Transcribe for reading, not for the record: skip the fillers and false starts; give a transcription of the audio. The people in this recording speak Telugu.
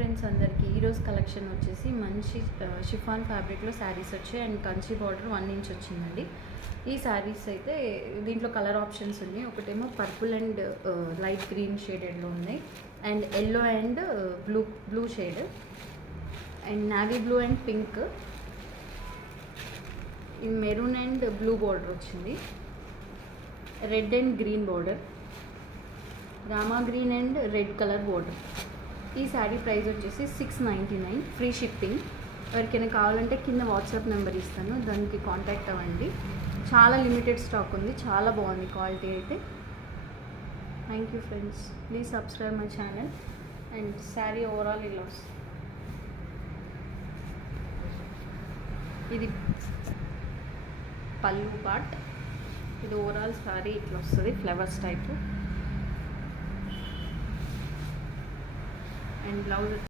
ఫ్రెండ్స్ అందరికీ ఈరోజు కలెక్షన్ వచ్చేసి మంచి షిఫాన్ ఫ్యాబ్రిక్లో శారీస్ వచ్చాయి అండ్ కంచి బార్డర్ 1 ఇంచ్ వచ్చిందండి. ఈ శారీస్ అయితే దీంట్లో కలర్ ఆప్షన్స్ ఉన్నాయి. ఒకటేమో పర్పుల్ అండ్ లైట్ గ్రీన్ షేడెడ్లో ఉన్నాయి, and yellow and blue shade, and navy blue and pink, ఇది మెరూన్ అండ్ బ్లూ బార్డర్ వచ్చింది, red and green border, Rama green and red colour border. ఈ శారీ ప్రైస్ వచ్చేసి 699, ఫ్రీ షిప్పింగ్. ఎవరికైనా కావాలంటే కింద వాట్సాప్ నెంబర్ ఇస్తాను, దానికి కాంటాక్ట్ అవ్వండి. చాలా లిమిటెడ్ స్టాక్ ఉంది, చాలా బాగుంది క్వాలిటీ అయితే. Thank you friends, please subscribe my channel. And sari overall ఇలా వస్తుంది. ఇది పళ్ళు పార్ట్, ఇది ఓవరాల్ శారీ ఇట్లా వస్తుంది ఫ్లవర్స్ టైపు, అండ్ బ్లౌజ్